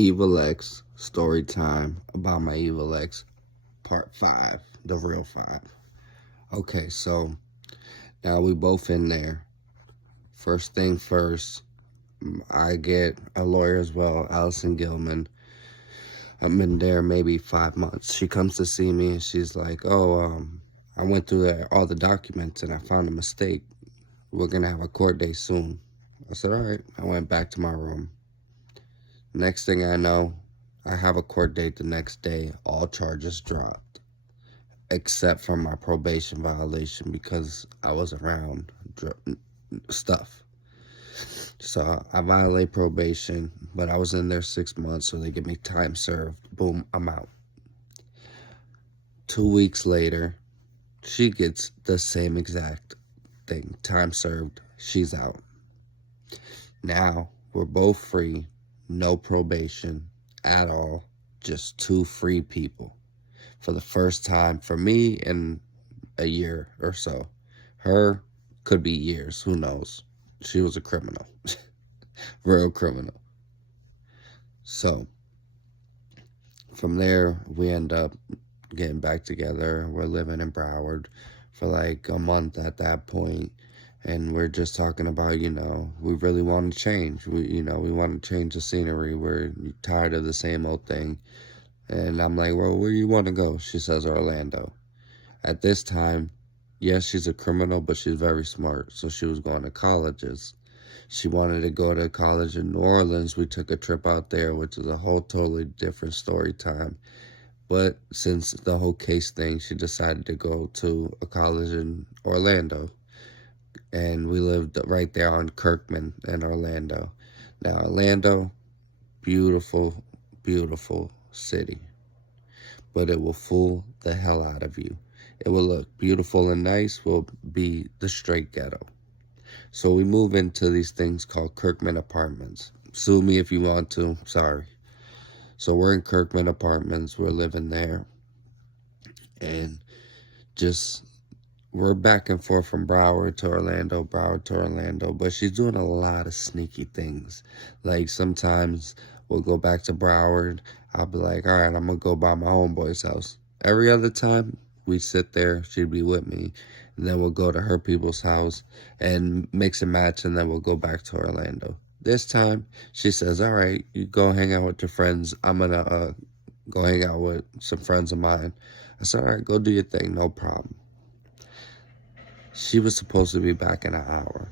Evil X story time about my evil ex, part 5, the real 5. Okay, so now we both in there. First thing first, I get a lawyer as well, Allison Gilman. I'm in there maybe 5 months. She comes to see me and she's like, I went through all the documents and I found a mistake. We're going to have a court date soon. I said, all right. I went back to my room. Next thing I know, I have a court date the next day. All charges dropped, except for my probation violation because I was around stuff. So I violate probation, but I was in there 6 months, so they give me time served. Boom, I'm out. 2 weeks later, she gets the same exact thing. Time served, she's out. Now, we're both free, no probation at all, just two free people. For the first time, for me, in a year or so. Her could be years, who knows? She was a criminal, real criminal. So, from there, we end up getting back together. We're living in Broward for like a month at that point. And we're just talking about, we really want to change. We want to change the scenery. We're tired of the same old thing. And I'm like, well, where you want to go? She says Orlando. At this time, yes, she's a criminal, but she's very smart. So she was going to colleges. She wanted to go to college in New Orleans. We took a trip out there, which is a whole totally different story time. But since the whole case thing, she decided to go to a college in Orlando. And we lived right there on Kirkman in Orlando. Now, Orlando, beautiful, beautiful city. But it will fool the hell out of you. It will look beautiful and nice, will be the straight ghetto. So we move into these things called Kirkman Apartments. Sue me if you want to, sorry. So we're in Kirkman Apartments, we're living there. And we're back and forth from Broward to Orlando, but she's doing a lot of sneaky things. Like sometimes we'll go back to Broward, I'll be like, all right, I'm gonna go by my homeboy's house. Every other time, we sit there, she'd be with me, and then we'll go to her people's house and mix and match, and then we'll go back to Orlando. This time, she says, all right, you go hang out with your friends. I'm gonna go hang out with some friends of mine. I said, all right, go do your thing, no problem. She was supposed to be back in an hour.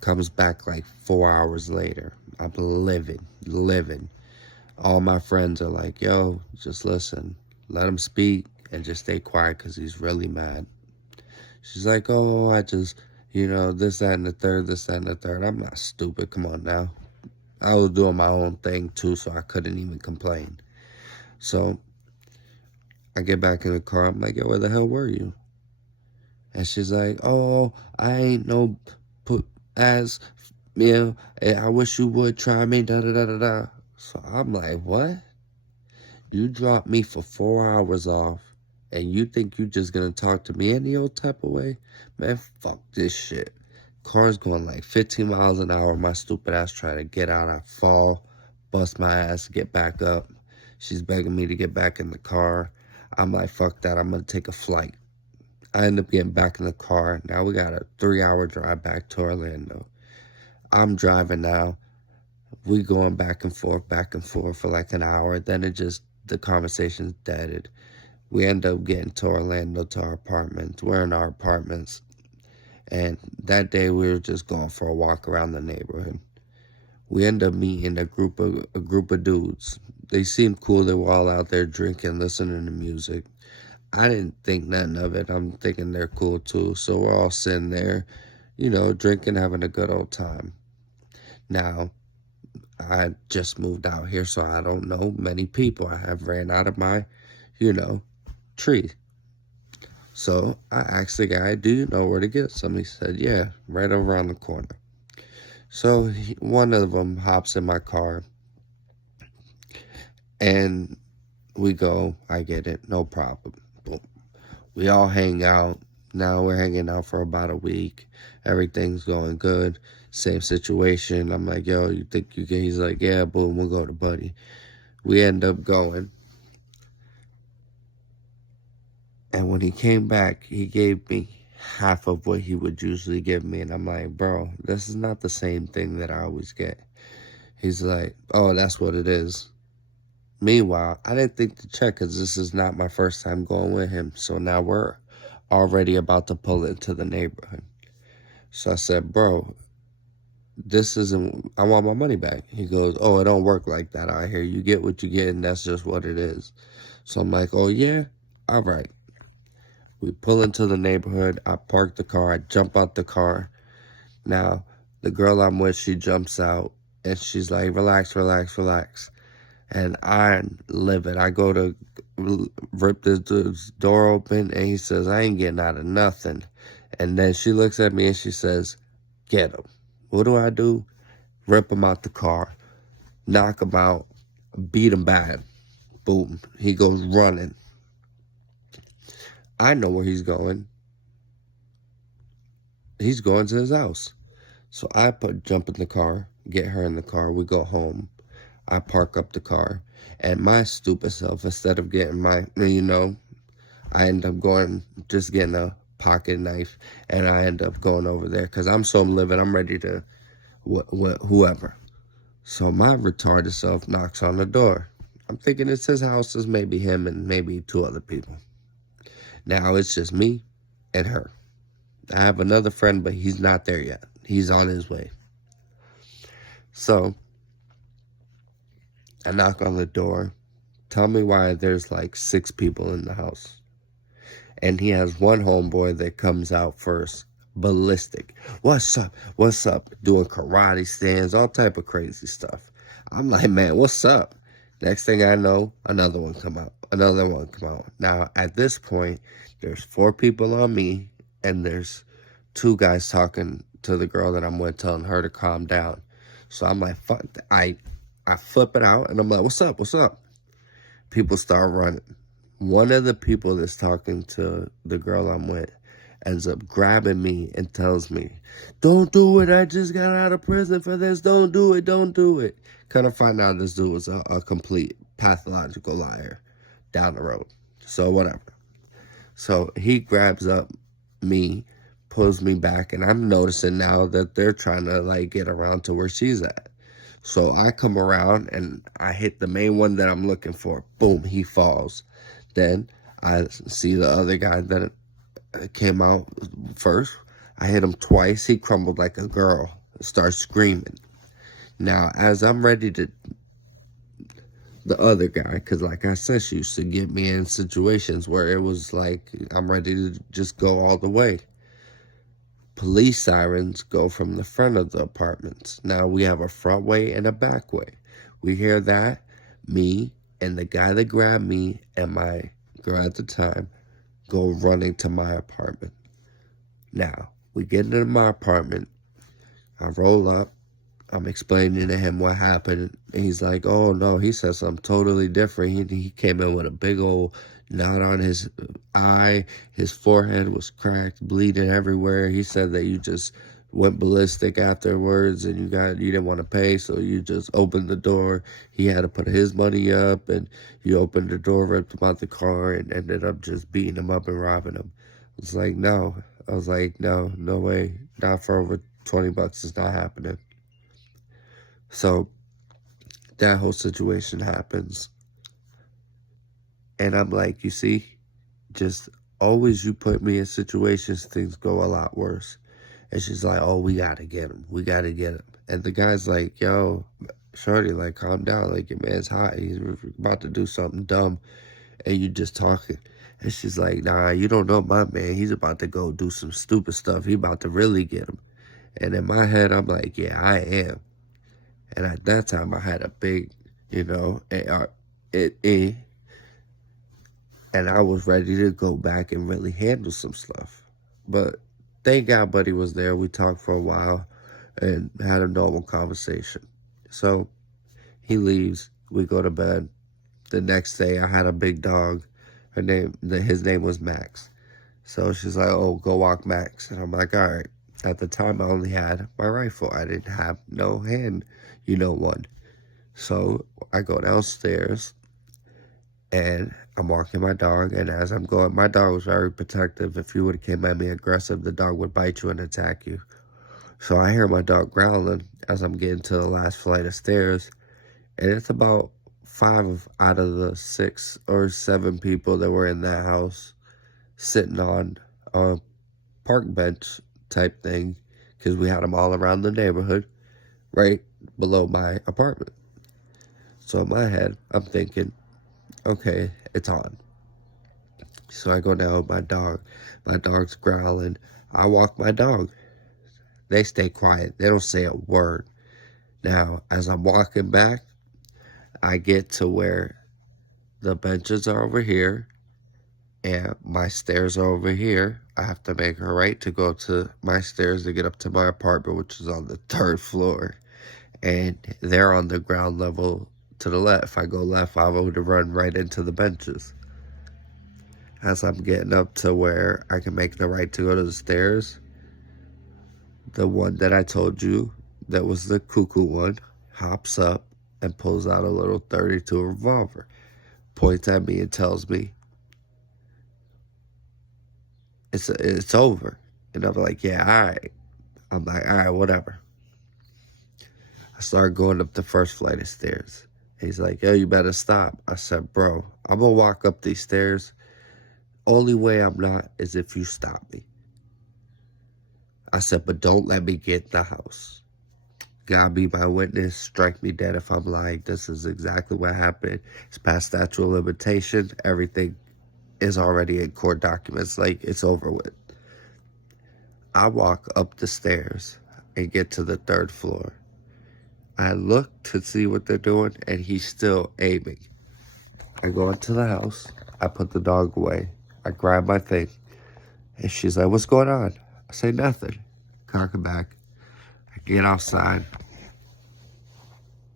Comes back like 4 hours later. I'm living. All my friends are like, yo, just listen. Let him speak and just stay quiet because he's really mad. She's like, oh, I just, this, that, and the third. I'm not stupid. Come on now. I was doing my own thing too, so I couldn't even complain. So I get back in the car. I'm like, yo, where the hell were you? And she's like, oh, I ain't no I wish you would try me, da-da-da-da-da. So I'm like, what? You dropped me for 4 hours off, and you think you just gonna talk to me any old type of way? Man, fuck this shit. Car's going like 15 miles an hour. My stupid ass trying to get out. I fall, bust my ass, get back up. She's begging me to get back in the car. I'm like, fuck that. I'm gonna take a flight. I end up getting back in the car. Now we got a 3-hour drive back to Orlando. I'm driving now. We going back and forth for like an hour. Then the conversation's deaded. We end up getting to Orlando to our apartments. We're in our apartments. And that day we were just going for a walk around the neighborhood. We end up meeting a group of dudes. They seemed cool. They were all out there drinking, listening to music. I didn't think nothing of it. I'm thinking they're cool too. So we're all sitting there, drinking, having a good old time. Now, I just moved out here, so I don't know many people. I have ran out of my, tree. So I asked the guy, do you know where to get some? He said, yeah, right around the corner. So one of them hops in my car, and we go. I get it, no problem. Boom. We all hang out. Now we're hanging out for about a week. Everything's going good. Same situation. I'm like, yo, you think you can? He's like, yeah, boom, we'll go to Buddy. We end up going. And when he came back, he gave me half of what he would usually give me. And I'm like, bro, this is not the same thing that I always get. He's like, oh, that's what it is. Meanwhile, I didn't think to check because this is not my first time going with him. So now we're already about to pull into the neighborhood. So I said, bro, this isn't, I want my money back. He goes, oh, it don't work like that out here. You get what you get, and that's just what it is. So I'm like, oh, yeah? All right. We pull into the neighborhood. I park the car. I jump out the car. Now, the girl I'm with, she jumps out, and she's like, relax, relax, relax. And I live it. I go to rip this dude's door open, and he says, I ain't getting out of nothing. And then she looks at me, and she says, get him. What do? Rip him out the car, knock him out, beat him bad. Boom. He goes running. I know where he's going. He's going to his house. So I jump in the car, get her in the car. We go home. I park up the car. And my stupid self, instead of getting I end up just getting a pocket knife. And I end up going over there because I'm so livid. I'm ready to whoever. So my retarded self knocks on the door. I'm thinking it's his house. It's maybe him and maybe two other people. Now it's just me and her. I have another friend, but he's not there yet. He's on his way. So I knock on the door. Tell me why there's like 6 people in the house. And he has one homeboy that comes out first. Ballistic. What's up? What's up? Doing karate stands, all type of crazy stuff. I'm like, man, what's up? Next thing I know, another one come out. Another one come out. Now, at this point, there's 4 people on me, and there's 2 guys talking to the girl that I'm with, telling her to calm down. So I'm like, fuck. I flip it out, and I'm like, what's up? What's up? People start running. One of the people that's talking to the girl I'm with ends up grabbing me and tells me, don't do it. I just got out of prison for this. Don't do it. Don't do it. Kind of find out this dude was a complete pathological liar down the road. So whatever. So he grabs up me, pulls me back, and I'm noticing now that they're trying to like get around to where she's at. So I come around and I hit the main one that I'm looking for. Boom, he falls. Then I see the other guy that came out first. I hit him twice. He crumbled like a girl, starts screaming. Now, as I'm ready to, the other guy, because like I said, she used to get me in situations where it was like I'm ready to just go all the way. Police sirens go from the front of the apartments. Now we have a front way and a back way. We hear that. Me and the guy that grabbed me and my girl at the time go running to my apartment. Now, we get into my apartment. I roll up. I'm explaining to him what happened. And he's like, oh, no, he said something totally different. He came in with a big old knot on his eye. His forehead was cracked, bleeding everywhere. He said that you just went ballistic afterwards and you didn't want to pay, so you just opened the door. He had to put his money up, and you opened the door, ripped him out the car, and ended up just beating him up and robbing him. It's like, no. I was like, no way. Not for over $20. It's not happening. So that whole situation happens. And I'm like, you see, just always you put me in situations, things go a lot worse. And she's like, oh, we got to get him. We got to get him. And the guy's like, yo, shorty, like, calm down. Like, your man's hot. He's about to do something dumb. And you just talking. And she's like, nah, you don't know my man. He's about to go do some stupid stuff. He about to really get him. And in my head, I'm like, yeah, I am. And at that time, I had a big, and I was ready to go back and really handle some stuff. But thank God Buddy was there. We talked for a while and had a normal conversation. So he leaves. We go to bed. The next day, I had a big dog. His name was Max. So she's like, oh, go walk Max. And I'm like, all right. At the time, I only had my rifle. I didn't have no hand, one. So I go downstairs and I'm walking my dog. And as I'm going, my dog was very protective. If you would have came at me aggressive, the dog would bite you and attack you. So I hear my dog growling as I'm getting to the last flight of stairs. And it's about 5 out of the 6 or 7 people that were in that house sitting on a park bench type thing, because we had them all around the neighborhood right below my apartment. So in my head, I'm thinking, okay, it's on. So I go down with my dog. My dog's growling. I walk my dog. They stay quiet. They don't say a word. Now, as I'm walking back, I get to where the benches are over here and my stairs are over here. I have to make a right to go to my stairs to get up to my apartment, which is on the 3rd floor. And they're on the ground level to the left. If I go left, I would run right into the benches. As I'm getting up to where I can make the right to go to the stairs, the one that I told you that was the cuckoo one hops up and pulls out a little 32 revolver, points at me and tells me it's over. And I'm like, yeah, all right. I'm like, all right, whatever. I started going up the first flight of stairs. He's like, yo, you better stop. I said, bro, I'm going to walk up these stairs. Only way I'm not is if you stop me. I said, but don't let me get in the house. God be my witness. Strike me dead if I'm lying. This is exactly what happened. It's past statute of limitation. Everything is already in court documents. Like, it's over with. I walk up the stairs and get to the 3rd floor. I look to see what they're doing, and he's still aiming. I go into the house. I put the dog away. I grab my thing. And she's like, what's going on? I say, nothing. Cock it back. I get outside.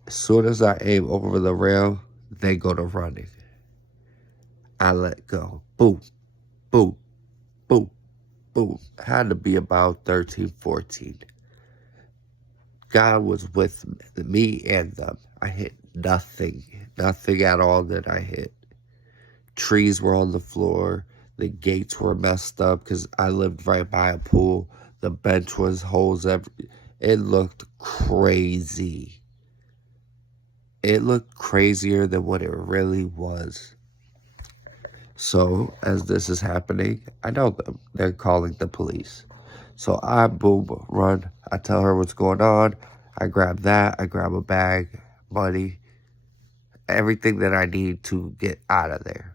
As soon as I aim over the rail, they go to running. I let go. Boom, boom, boom, boom. Had to be about 13, 14. God was with me and them. I hit nothing. Nothing at all that I hit. Trees were on the floor. The gates were messed up because I lived right by a pool. The bench was holes it looked crazy. It looked crazier than what it really was. So as this is happening, I know them. They're calling the police. So I boom, run. I tell her what's going on. I grab that. I grab a bag, money, everything that I need to get out of there.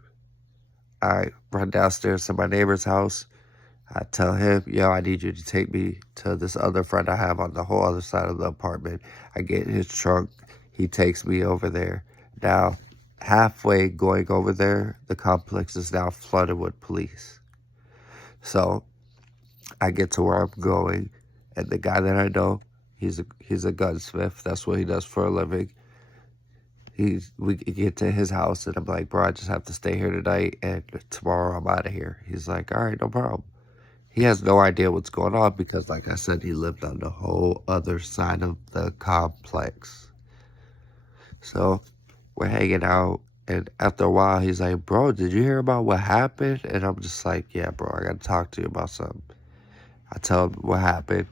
I run downstairs to my neighbor's house. I tell him, yo, I need you to take me to this other friend I have on the whole other side of the apartment. I get in his trunk. He takes me over there. Now, halfway going over there, the complex is now flooded with police. So I get to where I'm going, and the guy that I know, he's a gunsmith. That's what he does for a living. We get to his house, and I'm like, bro, I just have to stay here tonight, and tomorrow I'm out of here. He's like, all right, no problem. He has no idea what's going on because, like I said, he lived on the whole other side of the complex. So we're hanging out, and after a while, he's like, bro, did you hear about what happened? And I'm just like, yeah, bro, I got to talk to you about something. I tell him what happened.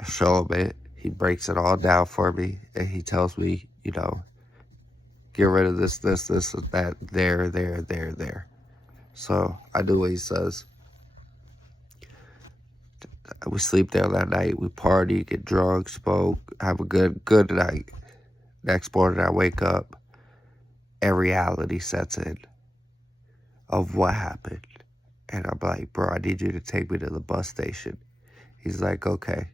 I show him it. He breaks it all down for me, and he tells me, get rid of this, that, there. So I do what he says. We sleep there that night. We party, get drunk, smoke, have a good night. Next morning, I wake up, and reality sets in of what happened. And I'm like, bro, I need you to take me to the bus station. He's like, okay.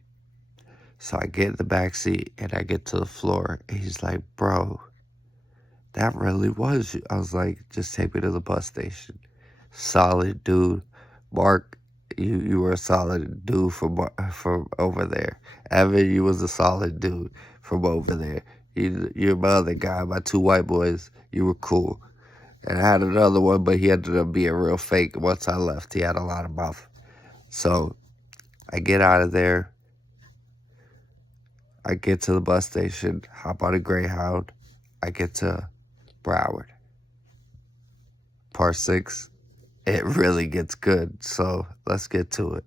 So I get in the back seat, and I get to the floor, and he's like, bro, that really was you. I was like, just take me to the bus station. Solid dude. Mark, you were a solid dude from over there. Evan, you was a solid dude from over there. You're my other guy, my 2 white boys. You were cool. And I had another one, but he ended up being real fake. Once I left, he had a lot of mouth. So I get out of there. I get to the bus station, hop on a Greyhound. I get to Broward. Part 6, it really gets good. So let's get to it.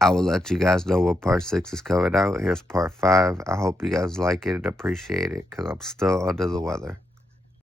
I will let you guys know when part 6 is coming out. Here's part 5. I hope you guys like it and appreciate it because I'm still under the weather.